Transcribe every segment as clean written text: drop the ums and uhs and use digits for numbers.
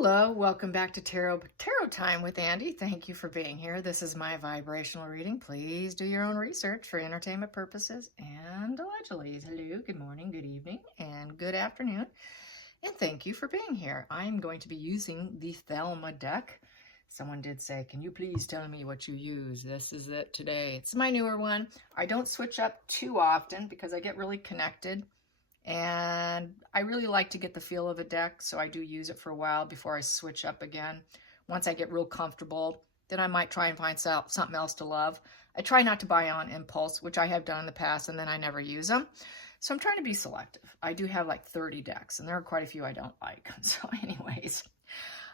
Hello, welcome back to Tarot Time with Andy. Thank you for being here. This is my vibrational reading. Please do your own research for entertainment purposes and allegedly. Hello, good morning, good evening, and good afternoon. And thank you for being here. I'm going to be using the Thelma deck. Someone did say, can you please tell me what you use? This is it today. It's my newer one. I don't switch up too often because I get really connected. And I really like to get the feel of a deck, so I do use it for a while before I switch up again. Once I get real comfortable, then I might try and find something else to love. I try not to buy on impulse, which I have done in the past, and then I never use them. So I'm trying to be selective. I do have like 30 decks, and there are quite a few I don't like. So anyways,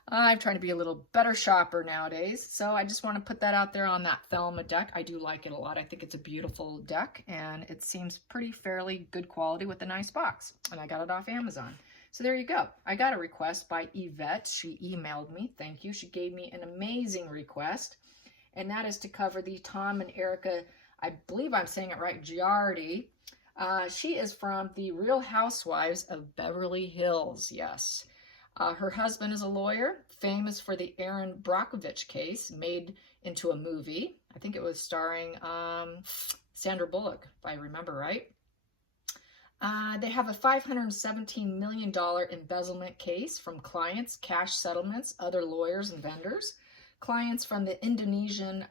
I'm trying to be a little better shopper nowadays. So I just want to put that out there on that Thelma deck. I do like it a lot. I think it's a beautiful deck and it seems pretty fairly good quality with a nice box. And I got it off Amazon. So there you go. I got a request by Yvette. She emailed me. Thank you. She gave me an amazing request. And that is to cover the Tom and Erica, I believe I'm saying it right, Girardi. She is from the Real Housewives of Beverly Hills. Yes. Her husband is a lawyer, famous for the Aaron Brockovich case, made into a movie. I think it was starring Sandra Bullock, if I remember right. They have a $517 million embezzlement case from clients, cash settlements, other lawyers and vendors. Clients from the Indonesian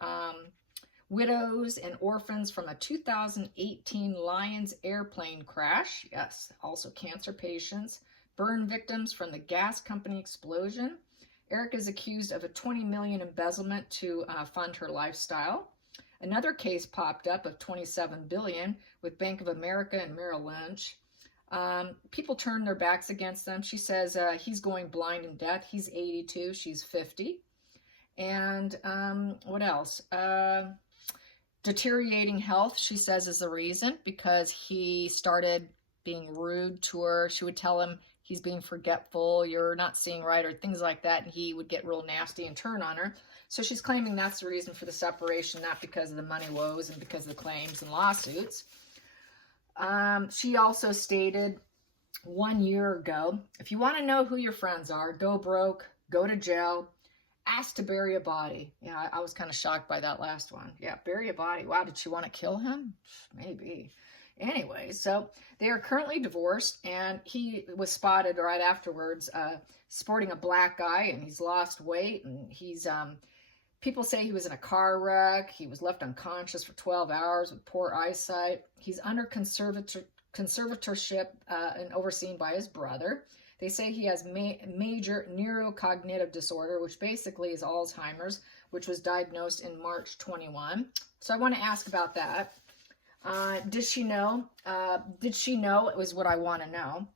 widows and orphans from a 2018 Lions airplane crash. Yes, also cancer patients. Burn victims from the gas company explosion. Erica is accused of a $20 million embezzlement to fund her lifestyle. Another case popped up of $27 billion with Bank of America and Merrill Lynch. People turned their backs against them. She says he's going blind and deaf. He's 82. She's 50. And what else? Deteriorating health, she says, is the reason because he started being rude to her. She would tell him he's being forgetful, you're not seeing right, or things like that, and he would get real nasty and turn on her. So she's claiming that's the reason for the separation, not because of the money woes and because of the claims and lawsuits. She also stated 1 year ago, if you want to know who your friends are, go broke, go to jail, ask to bury a body. Yeah, I was kind of shocked by that last one. Yeah, bury a body. Wow, did she want to kill him? Maybe. Anyway, so they are currently divorced, and he was spotted right afterwards sporting a black eye, and he's lost weight, and he's people say he was in a car wreck. He was left unconscious for 12 hours with poor eyesight. He's under conservatorship and overseen by his brother. They say he has major neurocognitive disorder, which basically is Alzheimer's, which was diagnosed in March 21. So I want to ask about that. Did she know? It was what I want to know.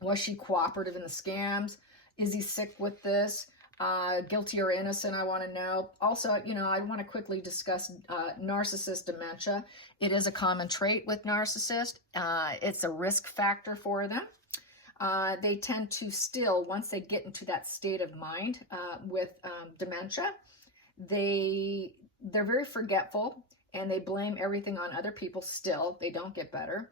Was she cooperative in the scams? Is he sick with this? Guilty or innocent, I want to know. Also, I want to quickly discuss narcissist dementia. It is a common trait with narcissists. It's a risk factor for them. They tend to still, once they get into that state of mind with dementia, they're very forgetful. And they blame everything on other people still. They don't get better.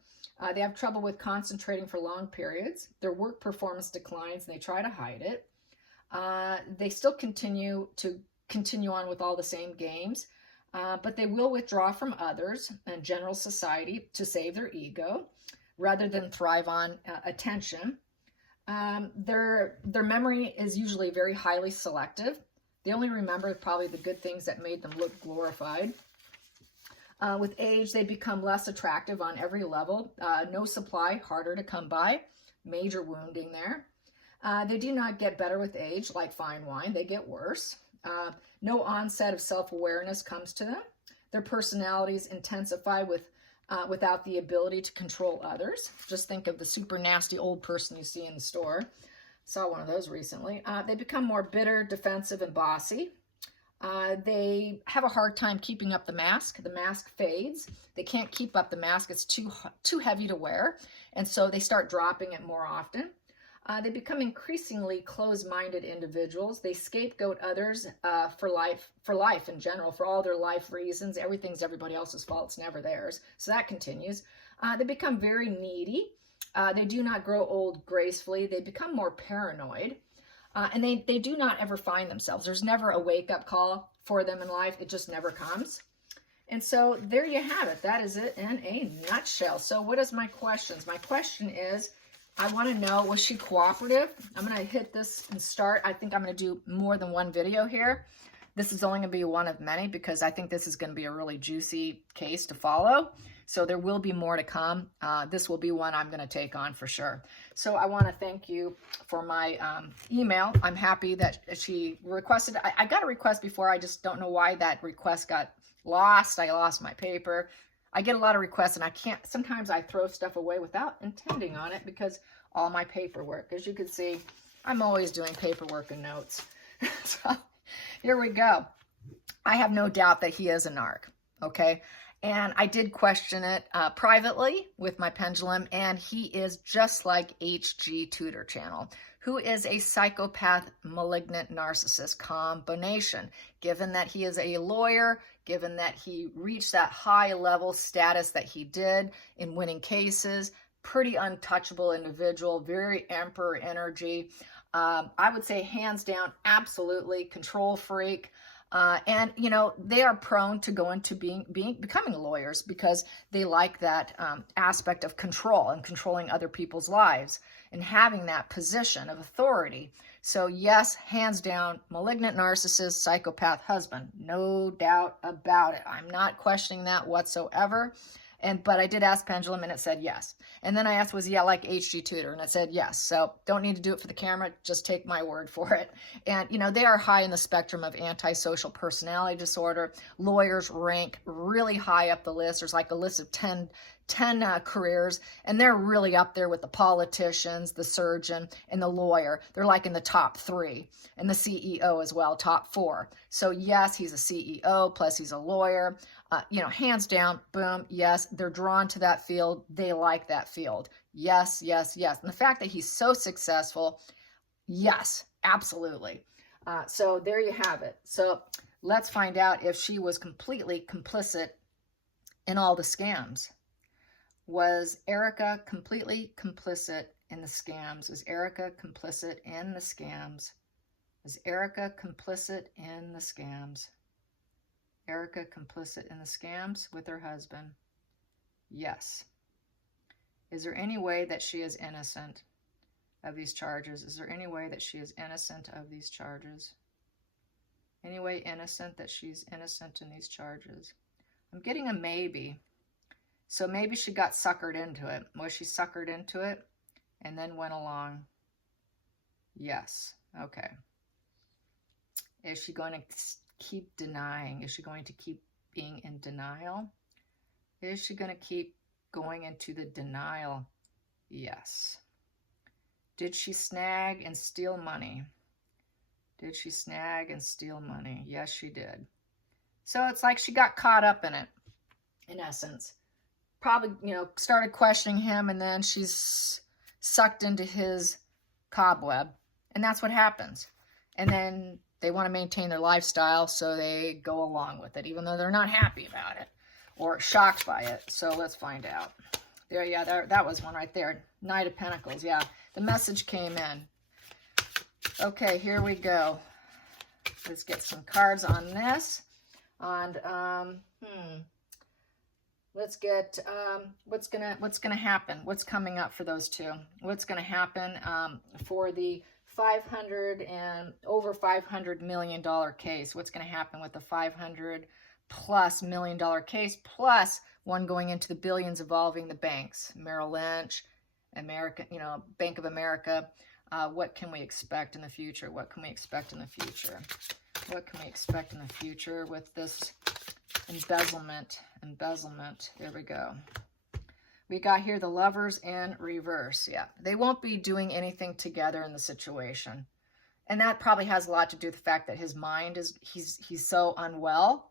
They have trouble with concentrating for long periods. Their work performance declines and they try to hide it. They still continue on with all the same games, but they will withdraw from others and general society to save their ego rather than thrive on attention. Their memory is usually very highly selective. They only remember probably the good things that made them look glorified. With age, they become less attractive on every level. No supply, harder to come by. Major wounding there. They do not get better with age, like fine wine. They get worse. No onset of self-awareness comes to them. Their personalities intensify without the ability to control others. Just think of the super nasty old person you see in the store. Saw one of those recently. They become more bitter, defensive, and bossy. They have a hard time keeping up the mask. The mask fades. They can't keep up the mask. It's too heavy to wear. And so they start dropping it more often. They become increasingly closed-minded individuals. They scapegoat others for life in general, for all their life reasons. Everything's everybody else's fault. It's never theirs. So that continues. They become very needy. They do not grow old gracefully. They become more paranoid. And they do not ever find themselves. There's never a wake-up call for them in life. It just never comes. And so there you have it. That is it in a nutshell. So what is my questions? My question is, I want to know, was she cooperative? I'm going to hit this and start. I think I'm going to do more than one video here. This is only going to be one of many because I think this is going to be a really juicy case to follow. So there will be more to come. This will be one I'm going to take on for sure. So I want to thank you for my email. I'm happy that she requested. I got a request before. I just don't know why that request got lost. I lost my paper. I get a lot of requests and I can't, sometimes I throw stuff away without intending on it because all my paperwork, as you can see, I'm always doing paperwork and notes. So here we go. I have no doubt that he is a narc, okay? And I did question it privately with my pendulum, and he is just like HG Tutor Channel, who is a psychopath, malignant narcissist combination. Given that he is a lawyer, given that he reached that high level status that he did in winning cases, pretty untouchable individual, very emperor energy. I would say hands down, absolutely control freak. And, you know, they are prone to go into becoming lawyers because they like that aspect of control and controlling other people's lives and having that position of authority. So yes, hands down, malignant narcissist, psychopath husband, no doubt about it. I'm not questioning that whatsoever. But I did ask Pendulum and it said yes. And then I asked, was he like HG Tutor? And it said yes. So don't need to do it for the camera. Just take my word for it. And, you know, they are high in the spectrum of antisocial personality disorder. Lawyers rank really high up the list. There's like a list of 10 careers, and they're really up there with the politicians, the surgeon, and the lawyer. They're like in the top 3, and the CEO as well, top 4. So yes, he's a CEO, plus he's a lawyer. You know, hands down, boom, yes, they're drawn to that field. They like that field. Yes, yes, yes. And the fact that he's so successful, yes, absolutely. So there you have it. So let's find out if she was completely complicit in all the scams. Was Erica completely complicit in the scams? Is Erica complicit in the scams? Is Erica complicit in the scams? Erica complicit in the scams with her husband? Yes. Is there any way that she is innocent of these charges? Is there any way that she is innocent of these charges? Any way innocent that she's innocent in these charges? I'm getting a maybe. So maybe she got suckered into it. Was she suckered into it and then went along? Yes. Okay. Is she going to keep denying? Is she going to keep being in denial? Is she going to keep going into the denial? Yes. Did she snag and steal money? Did she snag and steal money? Yes, she did. So it's like she got caught up in it, in essence. Probably, you know, started questioning him, and then she's sucked into his cobweb. And that's what happens. And then they want to maintain their lifestyle, so they go along with it, even though they're not happy about it or shocked by it. So let's find out. There, yeah, that was one right there. Knight of Pentacles, yeah. The message came in. Okay, here we go. Let's get some cards on this. And, let's get, what's gonna happen? What's coming up for those two? What's gonna happen for the over $500 million case? What's going to happen with the $500+ million case, plus one going into the billions involving the banks, Merrill Lynch, America, you know, Bank of America? What can we expect in the future? What can we expect in the future? What can we expect in the future with this embezzlement? There we go. We got here the Lovers in reverse. Yeah, they won't be doing anything together in the situation. And that probably has a lot to do with the fact that his mind is, he's so unwell.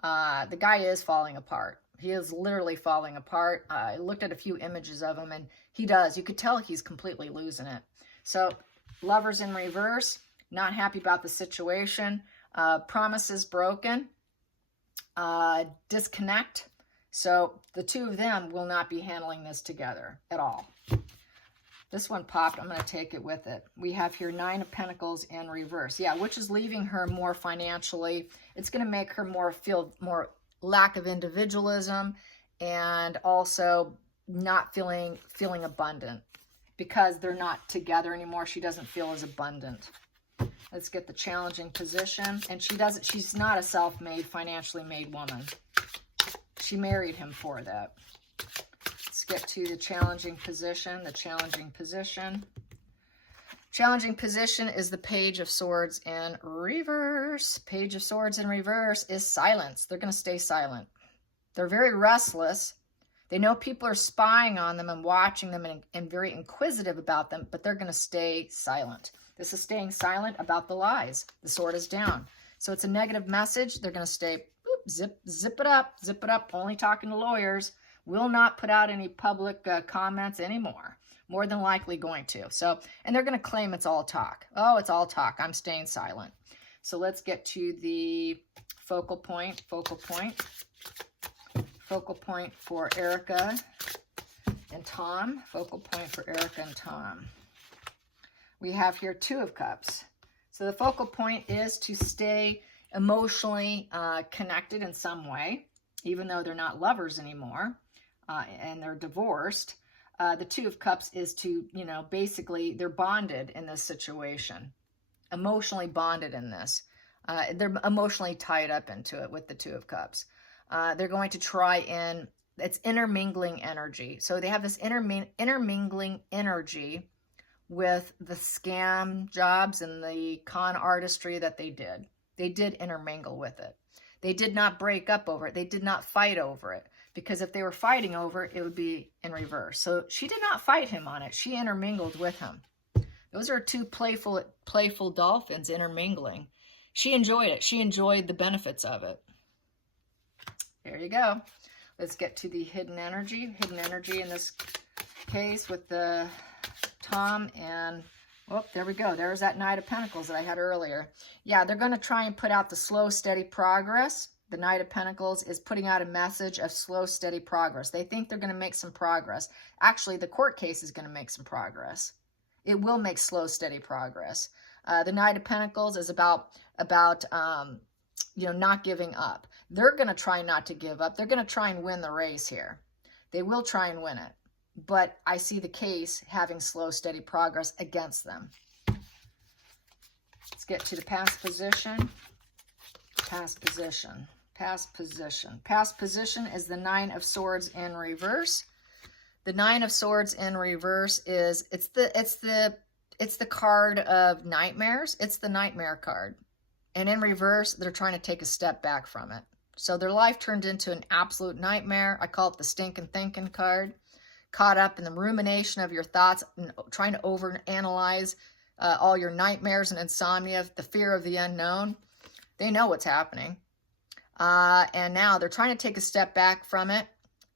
The guy is falling apart. He is literally falling apart. I looked at a few images of him, and you could tell he's completely losing it. So Lovers in reverse, not happy about the situation. Promises broken. Disconnect. So the two of them will not be handling this together at all. This one popped. I'm going to take it with it. We have here 9 of Pentacles in reverse. Yeah, which is leaving her more financially. It's going to make her feel more lack of individualism, and also not feeling abundant. Because they're not together anymore, she doesn't feel as abundant. Let's get the challenging position. And she's not a self-made, financially made woman. She married him for that. Let's get to the challenging position. The challenging position. Challenging position is the Page of Swords in reverse. Page of Swords in reverse is silence. They're going to stay silent. They're very restless. They know people are spying on them and watching them and very inquisitive about them, but they're going to stay silent. This is staying silent about the lies. The sword is down. So it's a negative message. They're going to stay, zip it up, only talking to lawyers. Will not put out any public comments anymore. More than likely going to. So, and they're going to claim it's all talk. Oh, it's all talk. I'm staying silent. So let's get to the focal point. Focal point for Erica and Tom. Focal point for Erica and Tom. We have here 2 of Cups. So the focal point is to stay emotionally connected in some way, even though they're not lovers anymore and they're divorced. The 2 of Cups is to, basically they're bonded in this situation, emotionally bonded in this. They're emotionally tied up into it with the 2 of Cups. They're going to try and, it's intermingling energy. So they have this intermingling energy with the scam jobs and the con artistry that they did. They did intermingle with it. They did not break up over it. They did not fight over it. Because if they were fighting over it, it would be in reverse. So she did not fight him on it. She intermingled with him. Those are 2 playful dolphins intermingling. She enjoyed it. She enjoyed the benefits of it. There you go. Let's get to the hidden energy. Hidden energy in this case with the Tom and, oh, there we go. There's that Knight of Pentacles that I had earlier. Yeah, they're going to try and put out the slow, steady progress. The Knight of Pentacles is putting out a message of slow, steady progress. They think they're going to make some progress. Actually, the court case is going to make some progress. It will make slow, steady progress. The Knight of Pentacles is about not giving up. They're going to try not to give up. They're going to try and win the race here. They will try and win it. But I see the case having slow, steady progress against them. Let's get to the past position. Past position. Past position. Past position is the 9 of Swords in reverse. The 9 of Swords in reverse is, it's the card of nightmares. It's the nightmare card. And in reverse, they're trying to take a step back from it. So their life turned into an absolute nightmare. I call it the stinking thinking card. Caught up in the rumination of your thoughts, trying to overanalyze all your nightmares and insomnia, the fear of the unknown. They know what's happening. And now they're trying to take a step back from it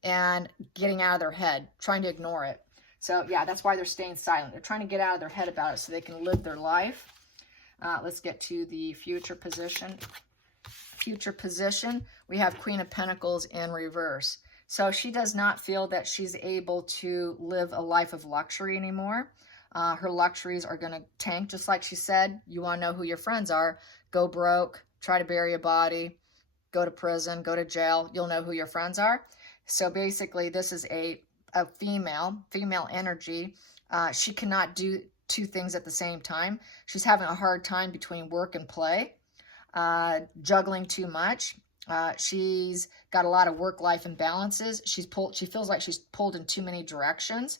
and getting out of their head, trying to ignore it. So yeah, that's why they're staying silent. They're trying to get out of their head about it so they can live their life. Let's get to the future position. Future position, we have Queen of Pentacles in reverse. So she does not feel that she's able to live a life of luxury anymore. Her luxuries are going to tank, just like she said. You want to know who your friends are. Go broke, try to bury a body, go to prison, go to jail. You'll know who your friends are. So basically, this is a female energy. She cannot do 2 things at the same time. She's having a hard time between work and play, juggling too much. She's got a lot of work-life imbalances. She feels like she's pulled in too many directions.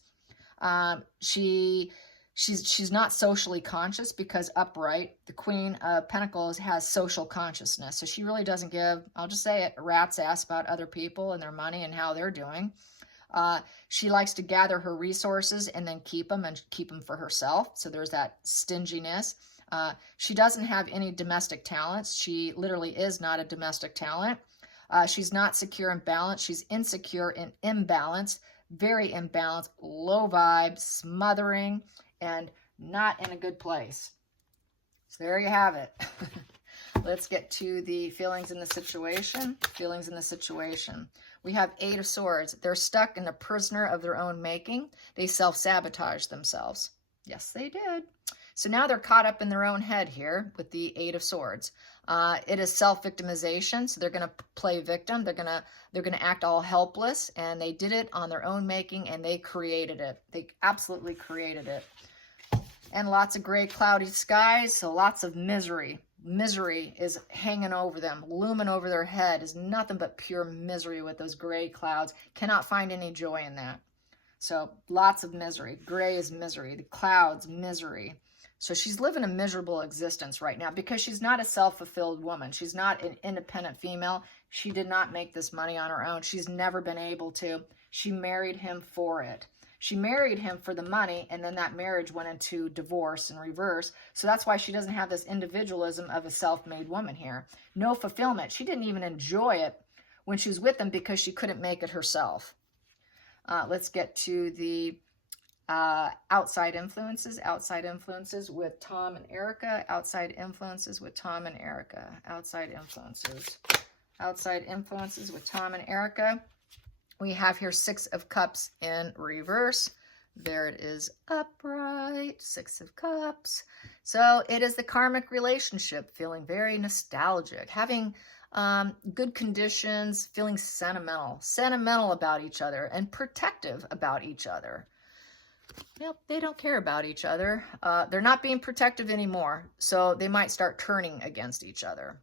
She's not socially conscious because upright, the Queen of Pentacles has social consciousness. So she really doesn't give, I'll just say it, a rat's ass about other people and their money and how they're doing. She likes to gather her resources and then keep them for herself. So there's that stinginess. She doesn't have any domestic talents. She literally is not a domestic talent. She's not secure and balanced. She's insecure and imbalanced, very imbalanced, low vibe, smothering, and not in a good place. So there you have it. Let's get to the feelings in the situation. Feelings in the situation. We have 8 of Swords. They're stuck and a prisoner of their own making. They self-sabotage themselves. Yes, they did. So now they're caught up in their own head here with the 8 of Swords. It is self-victimization, so they're going to play victim. They're going to act all helpless, and they did it on their own making, and they created it. They absolutely created it. And lots of gray, cloudy skies, so lots of misery. Misery is hanging over them, looming over their head, is nothing but pure misery with those gray clouds. Cannot find any joy in that. So lots of misery. Gray is misery. The clouds, misery. So she's living a miserable existence right now because she's not a self-fulfilled woman. She's not an independent female. She did not make this money on her own. She's never been able to. She married him for it. She married him for the money, and then that marriage went into divorce and reverse. So that's why she doesn't have this individualism of a self-made woman here. No fulfillment. She didn't even enjoy it when she was with him because she couldn't make it herself. Let's get to the outside influences. Outside influences with Tom and Erica. Outside influences with Tom and Erica. Outside influences. Outside influences with Tom and Erica. We have here 6 of Cups in reverse. There it is upright, 6 of Cups. So it is the karmic relationship, feeling very nostalgic, having good conditions, feeling sentimental about each other and protective about each other. Well, they don't care about each other. They're not being protective anymore, so they might start turning against each other.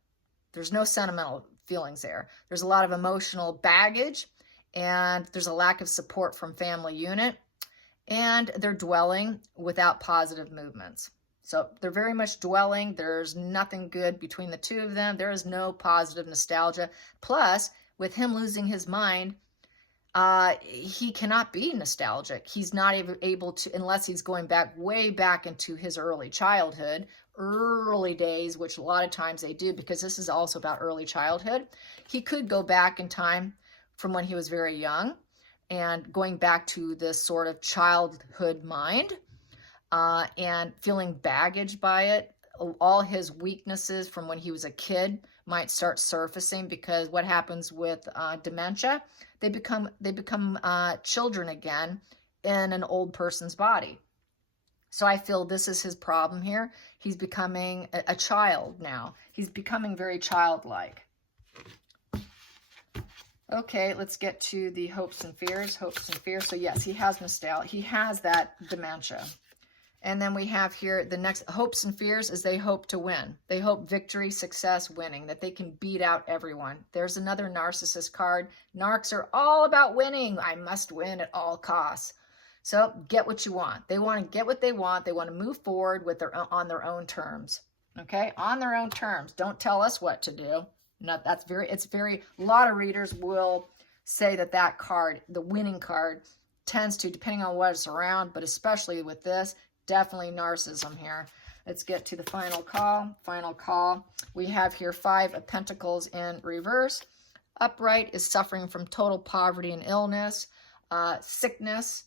There's no sentimental feelings there. There's a lot of emotional baggage, and there's a lack of support from family unit, and they're dwelling without positive movements. So they're very much dwelling. There's nothing good between the two of them. There is no positive nostalgia. Plus, with him losing his mind, he cannot be nostalgic. He's not able to, unless he's going back way back into his early childhood, early days, which a lot of times they do, because this is also about early childhood. He could go back in time from when he was very young and going back to this sort of childhood mind and feeling baggage by it. All his weaknesses from when he was a kid might start surfacing, because what happens with dementia, they become children again in an old person's body. So I feel this is his problem here. He's becoming a child now. He's becoming very childlike. Okay, let's get to the hopes and fears. Hopes and fears. So yes, he has nostalgia. He has that dementia. And then we have here the next hopes and fears is they hope to win. They hope victory, success, winning, that they can beat out everyone. There's another narcissist card. Narcs are all about winning. I must win at all costs. So get what you want. They want to get what they want. They want to move forward with on their own terms. Okay, on their own terms. Don't tell us what to do. No, a lot of readers will say that card, the winning card, tends to, depending on what it's around, but especially with this, definitely narcissism here. Let's get to the final call. Final call. We have here 5 of Pentacles in reverse. Upright is suffering from total poverty and illness, sickness.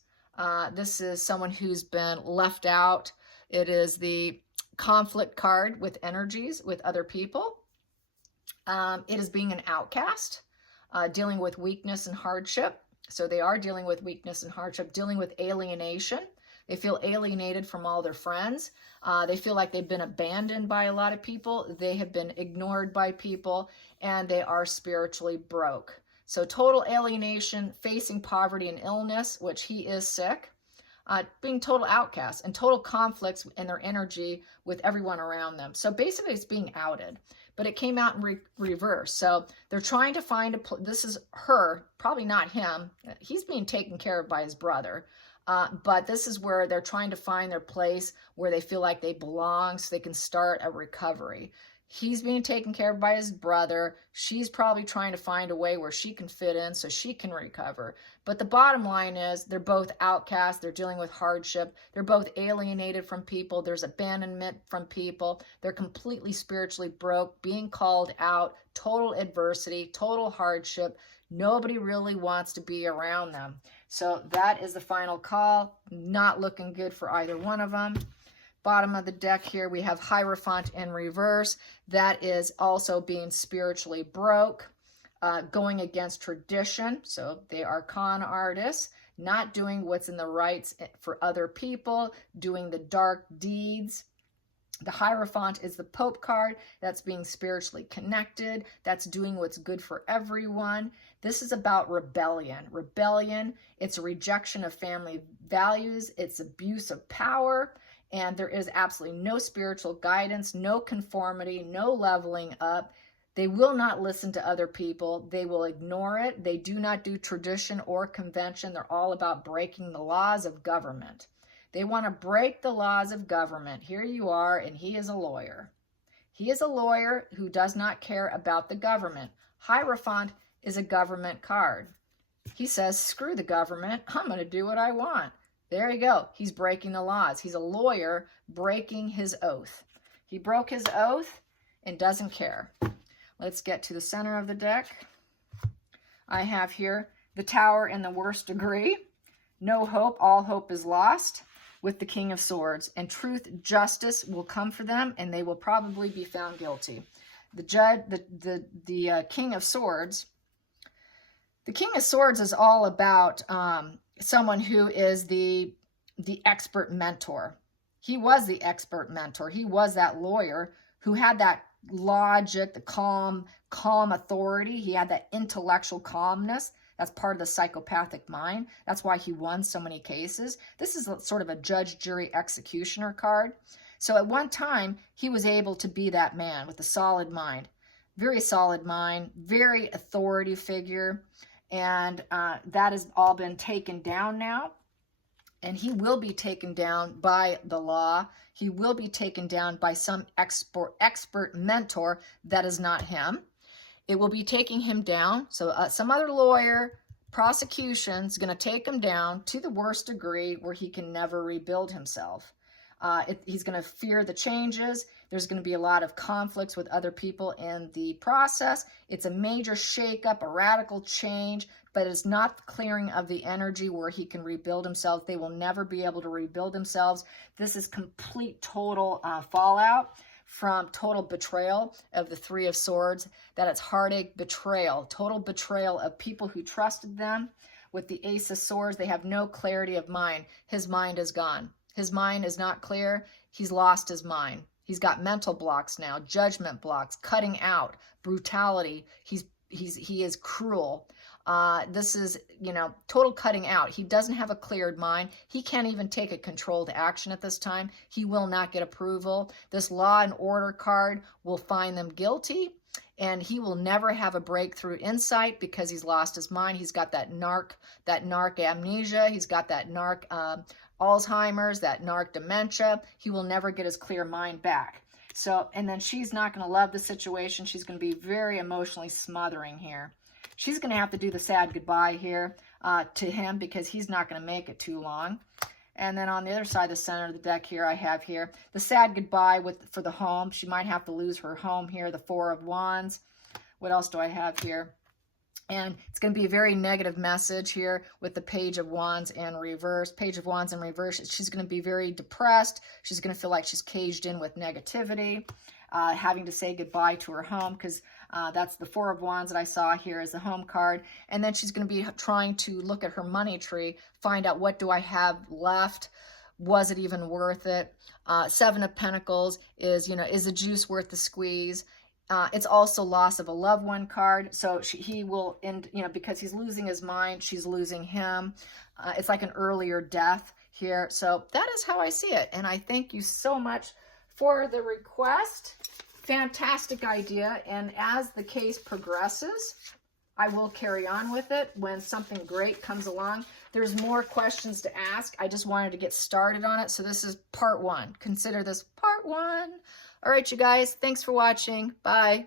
This is someone who's been left out. It is the conflict card with energies with other people. It is being an outcast, dealing with weakness and hardship. So they are dealing with weakness and hardship, dealing with alienation. They feel alienated from all their friends. They feel like they've been abandoned by a lot of people. They have been ignored by people, and they are spiritually broke. So total alienation, facing poverty and illness, which he is sick, being total outcasts and total conflicts in their energy with everyone around them. So basically it's being outed. But it came out in reverse. So they're trying to find this is her, probably not him. He's being taken care of by his brother. But this is where they're trying to find their place where they feel like they belong so they can start a recovery. He's being taken care of by his brother. She's probably trying to find a way where she can fit in so she can recover. But the bottom line is they're both outcasts. They're dealing with hardship. They're both alienated from people. There's abandonment from people. They're completely spiritually broke, being called out, total adversity, total hardship. Nobody really wants to be around them. So that is the final call. Not looking good for either one of them. Bottom of the deck here, we have Hierophant in reverse. That is also being spiritually broke, going against tradition. So they are con artists, not doing what's in the rights for other people, doing the dark deeds. The Hierophant is the Pope card. That's being spiritually connected. That's doing what's good for everyone. This is about rebellion. Rebellion, it's a rejection of family values. It's abuse of power. And there is absolutely no spiritual guidance, no conformity, no leveling up. They will not listen to other people. They will ignore it. They do not do tradition or convention. They're all about breaking the laws of government. They want to break the laws of government. Here you are, and he is a lawyer. He is a lawyer who does not care about the government. Hierophant is a government card. He says, screw the government. I'm going to do what I want. There you go. He's breaking the laws. He's a lawyer breaking his oath. He broke his oath and doesn't care. Let's get to the center of the deck. I have here the Tower in the worst degree. No hope. All hope is lost. With the King of Swords, and truth, justice will come for them, and they will probably be found guilty. The judge, the King of Swords. The King of Swords is all about someone who is the expert mentor. He was the expert mentor. He was that lawyer who had that logic, the calm authority. He had that intellectual calmness. That's part of the psychopathic mind. That's why he won so many cases. This is sort of a judge, jury, executioner card. So at one time, he was able to be that man with a solid mind. Very solid mind, very authority figure. And that has all been taken down now. And he will be taken down by the law. He will be taken down by some expert mentor that is not him. It will be taking him down. So some other lawyer, prosecution is going to take him down to the worst degree where he can never rebuild himself. He's going to fear the changes. There's going to be a lot of conflicts with other people in the process. It's a major shakeup, a radical change, but it's not the clearing of the energy where he can rebuild himself. They will never be able to rebuild themselves. This is complete, total fallout from total betrayal of the Three of Swords. That it's heartache, betrayal, total betrayal of people who trusted them. With the Ace of Swords, they have no clarity of mind. His mind is gone. His mind is not clear. He's lost his mind. He's got mental blocks now, judgment blocks, cutting out, brutality. He is cruel. This is, total cutting out. He doesn't have a cleared mind. He can't even take a controlled action at this time. He will not get approval. This Law and Order card will find them guilty, and he will never have a breakthrough insight because he's lost his mind. He's got that narc amnesia. He's got that narc Alzheimer's, that narc dementia. He will never get his clear mind back. So, and then she's not going to love the situation. She's going to be very emotionally smothering here. She's going to have to do the sad goodbye here to him because he's not going to make it too long. And then on the other side, the center of the deck here, I have here the sad goodbye for the home. She might have to lose her home here, the Four of Wands. What else do I have here? And it's going to be a very negative message here with the Page of Wands in reverse. Page of Wands in reverse, she's going to be very depressed. She's going to feel like she's caged in with negativity, having to say goodbye to her home because that's the Four of Wands that I saw here as the home card. And then she's going to be trying to look at her money tree, find out what do I have left? Was it even worth it? Seven of Pentacles is the juice worth the squeeze? It's also loss of a loved one card. So he will end, because he's losing his mind, she's losing him. It's like an earlier death here. So that is how I see it. And I thank you so much for the request. Fantastic idea. And as the case progresses, I will carry on with it when something great comes along. There's more questions to ask. I just wanted to get started on it. So this is part one. Consider this part one. All right, you guys, thanks for watching. Bye.